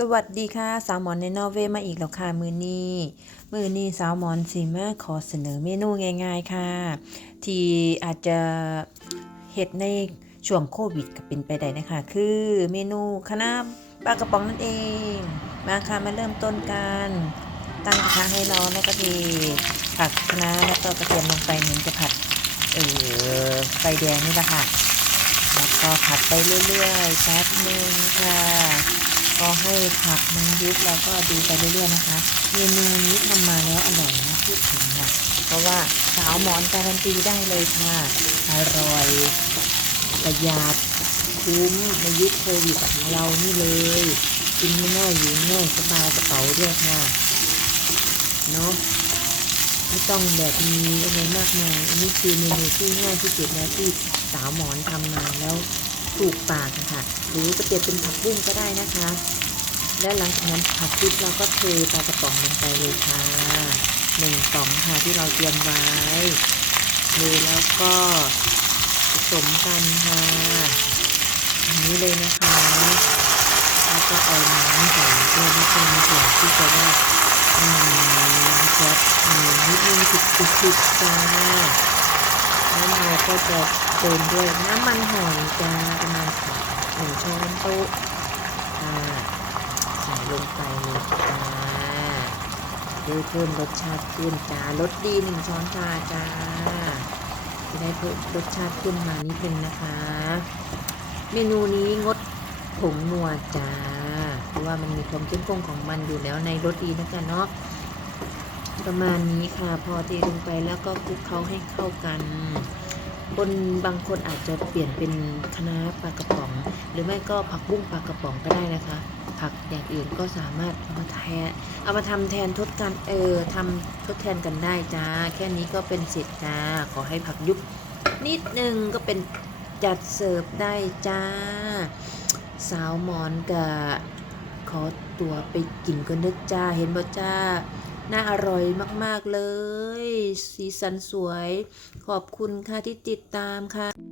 สวัสดีค่ะ สาวหมอนในนอร์เวย์มาอีกแล้วค่ะ มือนี้มือนี้สาวหมอนสีมาขอเสนอเมนูง่าย ๆค่ะ ที่อาจจะเฮ็ดในช่วงโควิดก็เป็นไปได้นะคะ คือเมนูคะน้าปลากระป๋องนั่นเอง มาค่ะมาเริ่มต้นกันตั้งกระทะให้ร้อนแล้วก็เทผักคะน้าแล้วก็กระเทียมลงไปเหมือนจะผัดเออไฟแดงนี่แหละค่ะแล้วก็ผัดไปเรื่อยๆแป๊บนึงค่ะ ก็ให้ผักมันยุบแล้วก็ดูไปเรื่อยๆนะคะ เมนูนี้ทำมาแล้วอร่อยนะพูดถึงค่ะ เพราะว่าสาวหมอนการันตีได้เลยค่ะ อร่อยประหยัดคุ้มในยุคโควิดของเรานี่เลย กินง่ายๆอยู่ง่ายสบายกระเป๋าด้วยค่ะ เนาะไม่ต้องแบบมีอะไรมากมาย อันนี้คือเมนูที่ง่ายที่สุดแล้วที่สาวหมอนทำมาแล้ว ถูกปากนะคะหรือจะเปลี่ยนเป็นผักบุ้งก็ได้นะคะ และหลังจากนั้นผักพริกเราก็เทปลากระป๋องลงไปเลยค่ะหนึ่งสองค่ะที่เราเตรียมไว้เทแล้วก็ผสมกันค่ะอย่างนี้เลยนะคะแล้วก็เอาน้ำใส่เพื่อไม่ให้มันที่จะว่าอืมซอสมีนิดนึงติดติดติดจ้าแล้วเราก็จะ ติมด้วยน้ำมันหอยจ้าประมาณหนึ่งช้อนโต๊ะค่ะใส่ลงไปเลยจ้าเพื่อเพิ่มรสชาติขึ้นจ้ารสดีหนึ่งช้อนชาจ้าจะได้เพิ่มรสชาติขึ้นมานิดนึงนะคะ เมนูนี้งดผงนัวจ้าเพราะว่ามันมีความเข้มข้นของมันอยู่แล้วในรสดีนะคะเนาะประมาณนี้ค่ะ พอเทลงไปแล้วก็คลุกเคล้าให้เข้ากัน คนบางคนอาจจะเปลี่ยนเป็นคณะปลากระป๋อง หรือไม่ก็ผักบุ้งปลากระป๋องก็ได้นะคะ ผักอย่างอื่นก็สามารถเอามาแทนเอามาทำแทนทดกันเออทำทดแทนกันได้จ้า แค่นี้ก็เป็นเสร็จจ้า ขอให้ผักยุบนิดนึงก็เป็นจัดเสิร์ฟได้จ้า สาวหมอนกับขอตัวไปกินกันเด้อจ้า เห็นบ่จ้า น่าอร่อยมาก ๆ เลย สีสันสวย ขอบคุณค่ะที่ติดตามค่ะ